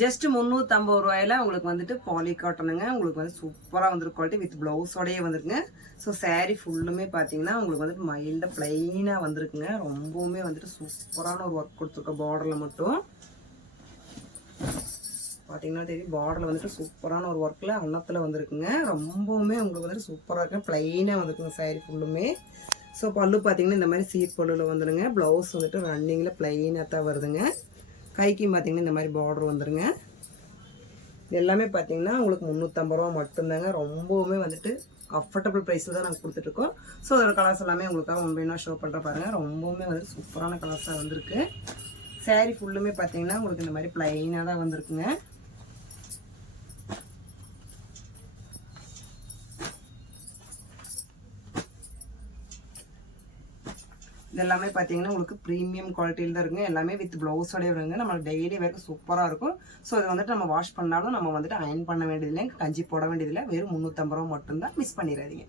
Just 350 ரூபாயில உங்களுக்கு வந்துட்டு பாலி காட்டனுங்க. உங்களுக்கு வந்து சூப்பராக வந்துருக்கு குவாலிட்டி வித் ப்ளவுஸோடையே வந்துருக்குங்க. ஸோ சாரீ ஃபுல்லுமே பார்த்தீங்கன்னா உங்களுக்கு வந்துட்டு மைல்டாக ப்ளைனாக வந்துருக்குங்க. ரொம்பவுமே வந்துட்டு சூப்பரான ஒரு ஒர்க் கொடுத்துருக்க பார்டரில் மட்டும் பார்த்தீங்கன்னா தெரியும். பார்டரில் வந்துட்டு சூப்பரான ஒரு ஒர்க்கில் அன்னத்தில் வந்துருக்குங்க. ரொம்பவுமே உங்களுக்கு வந்துட்டு சூப்பராக இருக்குங்க. ப்ளைனாக வந்துருக்குங்க சாரீ ஃபுல்லுமே. ஸோ பல்லு பார்த்தீங்கன்னா இந்த மாதிரி சீட் பல்லுவில் வந்துடுங்க. ப்ளவுஸ் வந்துட்டு ரன்னிங்கில் ப்ளைனாக தான் வருதுங்க. கைக்கும் பார்த்தீங்கன்னா இந்த மாதிரி பார்டர் வந்துருங்க. இது எல்லாமே பார்த்தீங்கன்னா உங்களுக்கு 350 ரூபா மட்டும்தாங்க. ரொம்பவுமே வந்துட்டு அஃபோர்டபுள் ப்ரைஸில் தான் நாங்கள் கொடுத்துட்ருக்கோம். ஸோ அதோட கலர்ஸ் எல்லாமே உங்களுக்காக ஒன்று ஷோ பண்ணுற பாருங்கள். ரொம்பவுமே வந்துட்டு சூப்பரான கலர்ஸாக வந்திருக்கு. சாரீ ஃபுல்லுமே பார்த்தீங்கன்னா உங்களுக்கு இந்த மாதிரி ப்ளைனாக தான் வந்திருக்குங்க. இதெல்லாமே பார்த்தீங்கன்னா உங்களுக்கு ப்ரீமியம் குவாலிட்டியில் தான் இருக்குங்க. எல்லாமே வித் ப்ளவுஸோடய வருங்க. நம்ம டெய்லி வேர்க்கு சூப்பராக இருக்கும். ஸோ இதை வந்துட்டு நம்ம வாஷ் பண்ணாலும் நம்ம வந்துட்டு அயன் பண்ண வேண்டியதில்லை, கஞ்சி போட வேண்டியதில்லை. வெறும் 350 ரூபா மட்டும்தான். மிஸ் பண்ணிடாதீங்க.